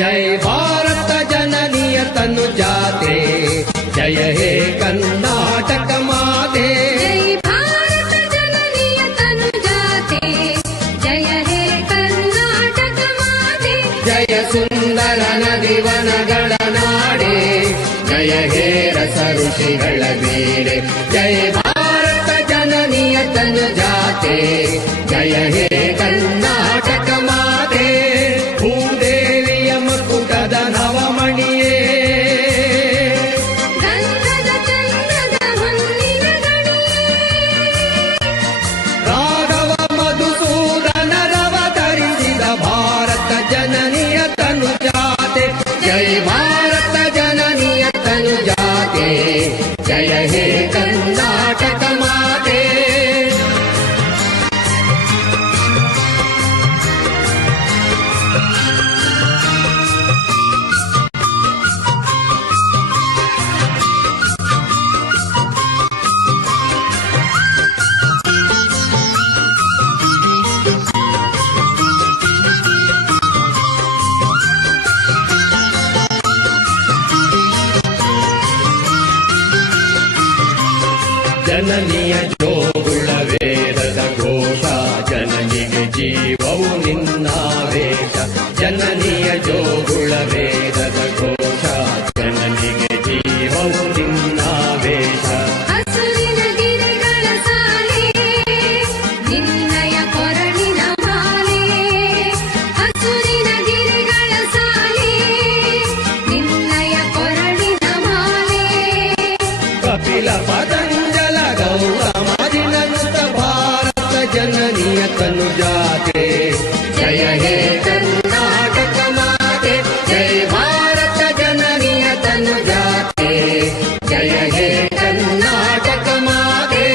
जय भारत जननीय तनु जाते, जय हे कर्नाटक माते। जय भारत जननीय तनु जाते, जय हे कर्नाटक माते। जय सुंदर नदी वनಗಳ ನಾಡೆ, जय हे रस ಋಷಿಗಳ ಬೇರೆ। जय भारत जननीय तनु जाते, जय हे कर्नाटक माते। ಭೂದೇವಿಯ ಮಕುಟದ ನವಮಣಿಯೇ, ಗಂಧದ ಚಂದ್ರದ ಹೊನ್ನಿನ ಗಣಿಯೇ, ರಾಘವ ಮಧುಸೂದನರವತರಿಸಿದ ಭಾರತ ಜನನಿಯ ತನು ಜಾತೆ। जय भारत जननीय तनु जाते, जय हे कर्नाटक माते। ಜನನಿಯ ಜೋಗುಳ ವೇದದ ಘೋಷ, ಜನನಿಗೆ ಜೀವವು ನಿನ್ನಾವೇಶ। ಜನನಿಯ ಜೋಗುಳ ವೇದದ ಘೋಷ, ಜನನಿಗೆ ಜೀವವು ನಿನ್ನಾವೇಶ। ಹಸುರಿನ ಗಿರಿಗಳ ಸಾಲೆ, ನಿನ್ನಯ ಕೊರಳಿನ ಮಾಲೆ। ಹಸುರಿನ ಗಿರಿಗಳ ಸಾಲೆ, ನಿನ್ನಯ ಕೊರಳಿನ ಮಾಲೆ। ಕಪಿಲ ಪತಂಜಲ ಗೌತಮದಿನನುತ ಭಾರತ ಜನನಿಯ ತನು ಜಾತೆ, जय हे कर्नाटक माते। जय भारत जननिय तनु जाते, जय हे कर्नाटक माते।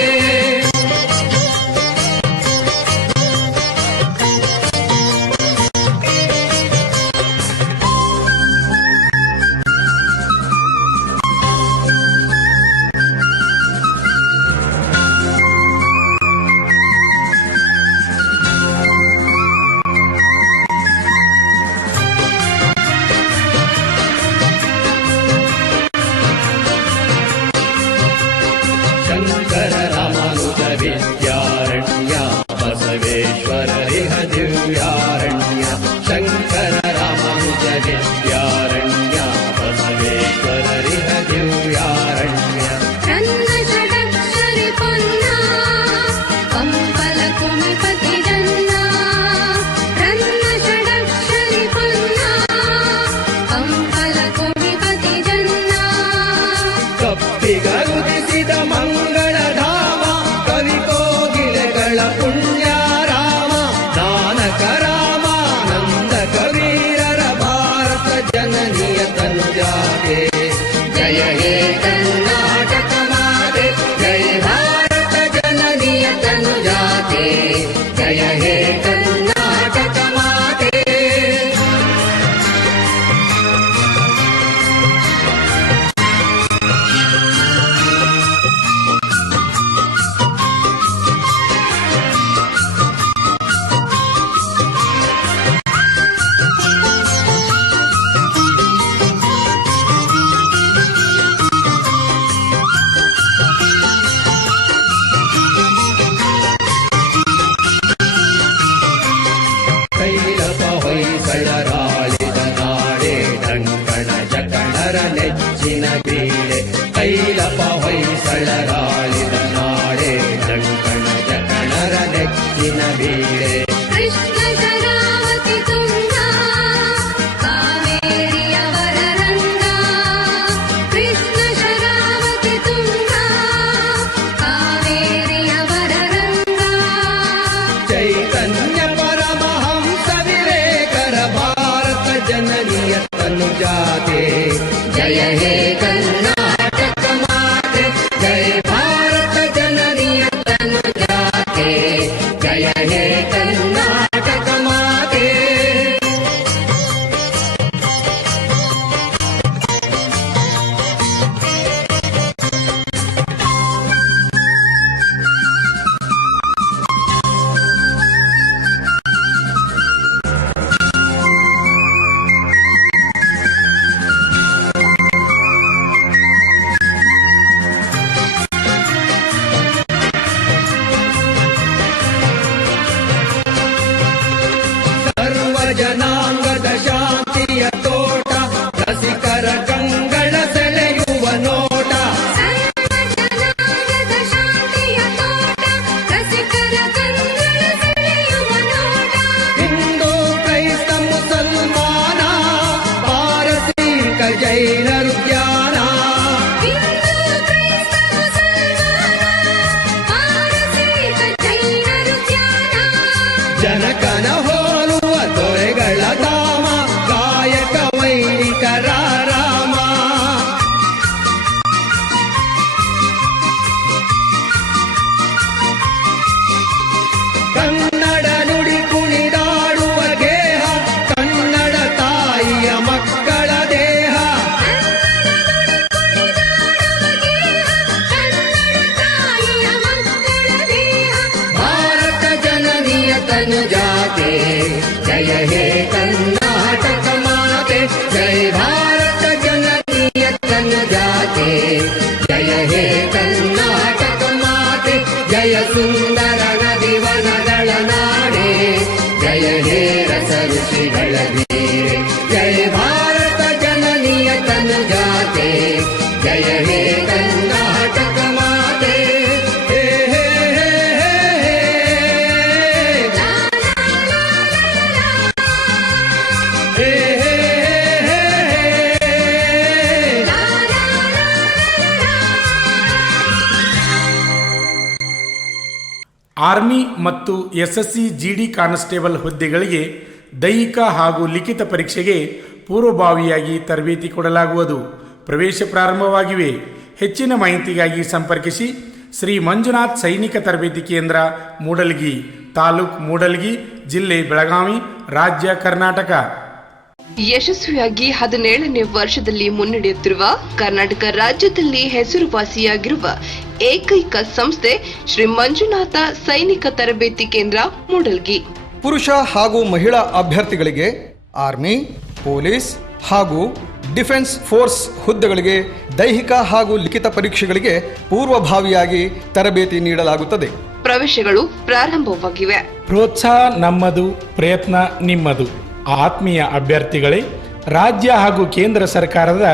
ಶಂಕರ ರಾಮಾನುಜ ವಿದ್ಯಾರಣ್ಯ, ಬಸವೇಶ್ವರ ರಿಹ ದಿವ್ಯಾರಣ್ಯ। ಶಂಕರ ರಾಮಾನುಜ ವಿದ್ಯಾರಣ್ಯ, ಬಸವೇಶ್ವರ ರಿಹ ದಿವ್ಯಾರಣ್ಯ। ರನ್ನ ಷಡಕ್ಷರಿ ಪೊನ್ನ, ಪಂಪಲ ಕುಮಿಪತಿ ಜನ್ನ। ರನ್ನ ಷಡಕ್ಷರಿ ಪೊನ್ನ, ಪಂಪಲ ಕುಮಿಪತಿ ಜನ್ನ। ಕಪ್ಪಿಗರುದಿಸಿದ ಮಂಗಳ ಧಾಮ, ಕವಿ ಕೋಗಿಲೆಗಳ ಪುಣ್ಯ ರಾಮ। ನಾನಕ ರಾಮಾನಂದ ಕವೀರರ ಭಾರತ ಜನನಿಯ ತನು ಜಾತೆ, जय हे कर्नाटक माते। जय भारत जननिय तनु जाते, जय हे कर्नाटक माते। ಕೈಲಪ ಹೊಯ್ಸಳರಾಳಿದ ನಾಡೆ, ಡಂಕಣ ಜಕಣರ ನೆಚ್ಚಿನ ಬೀಡೆ। ಕೈಲಪ ಹೊಯ್ಸಳರಾಳಿದ ನಾಡೆ, ಡಂಕಣ ಜಕಣರ ನೆಚ್ಚಿನ ಬೀಡೆ। ಕೃಷ್ಣ ಶರಾವತಿ ತುಂಗ, ಕಾವೇರಿಯವರ ರಂಗ। ಕೃಷ್ಣ ಶರಾವತಿ ತುಂಗ, ಕಾವೇರಿಯವರ ರಂಗ। ಚೈತನ್ಯ ಪರಮಹಂಸ ವಿವೇಕರ ಭಾರತ ಜನನಿಯ तनु जाते, जय हे कर्नाटक माते। जय भारत जननिय तनु जाते, जय हे कर्नाटक माते। ಜನಾಂಗದ ಶಾಂತಿಯ ತೋಟ ರಸಿಕರ ಕಂಗಳ ಸೆಳೆಯುವ ನೋಟ ಜನಾಂಗದ ಶಾಂತಿಯ ತೋಟ ರಸಿಕರ ಕಂಗಳ ಸೆಳೆಯುವ ನೋಟ ಹಿಂದೂ ಕ್ರೈಸ್ತ ಮುಸಲ್ಮಾನ ಪಾರಸೀಕ ಜೈನರು ಜ್ಞಾನ ಹಿಂದೂ ಕ್ರೈಸ್ತ ಮುಸಲ್ಮಾನ ಪಾರಸೀಕ ಜೈನರು ಜ್ಞಾನ ಜನಕನ ಹೋಲುವ ದೊರೆಗಳ ಧಾಮ ಗಾಯಕ ವೈಣಿಕರ ರಾಮ ಕನ್ನಡ ನುಡಿ ಕುಣಿದಾಡುವ ಗೇಹ ಕನ್ನಡ ತಾಯಿಯ ಮಕ್ಕಳ ದೇಹ ತಾಯಿಯ ಮಕ್ಕಳ ದೇಹ ಭಾರತ ಜನನಿಯ ತನು ಜಾತೆ ಜಯ ಹೇ ಕರ್ನಾಟಕ ಮಾತೆ ಜಯ ಭಾರತ ಜನನಿಯ ತನು ಜಾತೆ ಜಯ ಹೇ ಕರ್ನಾಟಕ ಮಾತೆ ಜಯ ಸುಂದರ ನದಿವನಗಳ ನಾಡೆ ಜಯ ಹೇ ರಸ ಋಷಿಗಳ ವೀರೆ ಜಯ ಭಾರತ ಜನನಿಯ ತನು ಜಾತೆ ಜಯ ಹೇ ಕರ್ನಾಟಕ ಮಾತೆ ಹೇ ಹೇ ಹೇ ಹೇ ಹೇ ಹೇ ಹೇ ಆರ್ಮಿ ಮತ್ತು ಎಸ್ಎಸ್ಸಿ ಜಿಡಿ ಕಾನ್ಸ್ಟೇಬಲ್ ಹುದ್ದೆಗಳಿಗೆ ದೈಹಿಕ ಹಾಗೂ ಲಿಖಿತ ಪರೀಕ್ಷೆಗೆ ಪೂರ್ವಭಾವಿಯಾಗಿ ತರಬೇತಿ ಕೊಡಲಾಗುವುದು. ಪ್ರವೇಶ ಪ್ರಾರಂಭವಾಗಿವೆ. ಹೆಚ್ಚಿನ ಮಾಹಿತಿಗಾಗಿ ಸಂಪರ್ಕಿಸಿ ಶ್ರೀ ಮಂಜುನಾಥ್ ಸೈನಿಕ ತರಬೇತಿ ಕೇಂದ್ರ, ಮೂಡಲಗಿ, ತಾಲೂಕು ಮೂಡಲಗಿ, ಜಿಲ್ಲೆ ಬೆಳಗಾವಿ, ರಾಜ್ಯ ಕರ್ನಾಟಕ. ಯಶಸ್ವಿಯಾಗಿ 17ನೇ ವರ್ಷದಲ್ಲಿ ಮುನ್ನಡೆಯುತ್ತಿರುವ ಕರ್ನಾಟಕ ರಾಜ್ಯದಲ್ಲಿ ಹೆಸರುವಾಸಿಯಾಗಿರುವ ಏಕೈಕ ಸಂಸ್ಥೆ ಶ್ರೀ ಮಂಜುನಾಥ ಸೈನಿಕ ತರಬೇತಿ ಕೇಂದ್ರ, ಮೂಡಲಗಿ. ಪುರುಷ ಹಾಗೂ ಮಹಿಳಾ ಅಭ್ಯರ್ಥಿಗಳಿಗೆ ಆರ್ಮಿ, ಪೊಲೀಸ್ ಹಾಗೂ ಡಿಫೆನ್ಸ್ ಫೋರ್ಸ್ ಹುದ್ದೆಗಳಿಗೆ ದೈಹಿಕ ಹಾಗೂ ಲಿಖಿತ ಪರೀಕ್ಷೆಗಳಿಗೆ ಪೂರ್ವಭಾವಿಯಾಗಿ ತರಬೇತಿ ನೀಡಲಾಗುತ್ತದೆ. ಪ್ರವೇಶಗಳು ಪ್ರಾರಂಭವಾಗಿವೆ. ಪ್ರೋತ್ಸಾಹ ನಮ್ಮದು, ಪ್ರಯತ್ನ ನಿಮ್ಮದು. ಆತ್ಮೀಯ ಅಭ್ಯರ್ಥಿಗಳೇ, ರಾಜ್ಯ ಹಾಗೂ ಕೇಂದ್ರ ಸರ್ಕಾರದ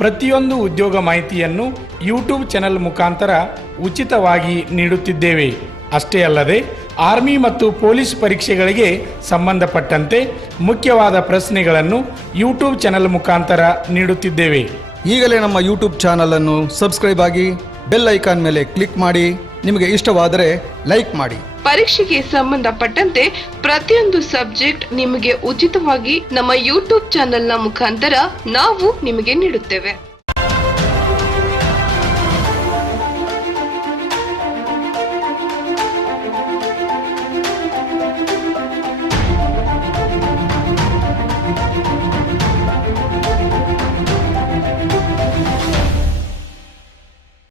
ಪ್ರತಿಯೊಂದು ಉದ್ಯೋಗ ಮಾಹಿತಿಯನ್ನು ಯೂಟ್ಯೂಬ್ ಚಾನೆಲ್ ಮುಖಾಂತರ ಉಚಿತವಾಗಿ ನೀಡುತ್ತಿದ್ದೇವೆ. ಅಷ್ಟೇ ಅಲ್ಲದೆ ಆರ್ಮಿ ಮತ್ತು ಪೊಲೀಸ್ ಪರೀಕ್ಷೆಗಳಿಗೆ ಸಂಬಂಧಪಟ್ಟಂತೆ ಮುಖ್ಯವಾದ ಪ್ರಶ್ನೆಗಳನ್ನು ಯೂಟ್ಯೂಬ್ ಚಾನೆಲ್ ಮುಖಾಂತರ ನೀಡುತ್ತಿದ್ದೇವೆ. ಈಗಲೇ ನಮ್ಮ ಯೂಟ್ಯೂಬ್ ಚಾನಲ್ ಅನ್ನು ಸಬ್ಸ್ಕ್ರೈಬ್ ಆಗಿ ಬೆಲ್ ಐಕಾನ್ ಮೇಲೆ ಕ್ಲಿಕ್ ಮಾಡಿ. ನಿಮಗೆ ಇಷ್ಟವಾದರೆ ಲೈಕ್ ಮಾಡಿ. ಪರೀಕ್ಷೆಗೆ ಸಂಬಂಧಪಟ್ಟಂತೆ ಪ್ರತಿಯೊಂದು ಸಬ್ಜೆಕ್ಟ್ ನಿಮಗೆ ಉಚಿತವಾಗಿ ನಮ್ಮ ಯೂಟ್ಯೂಬ್ ಚಾನೆಲ್ನ ಮುಖಾಂತರ ನಾವು ನಿಮಗೆ ನೀಡುತ್ತೇವೆ.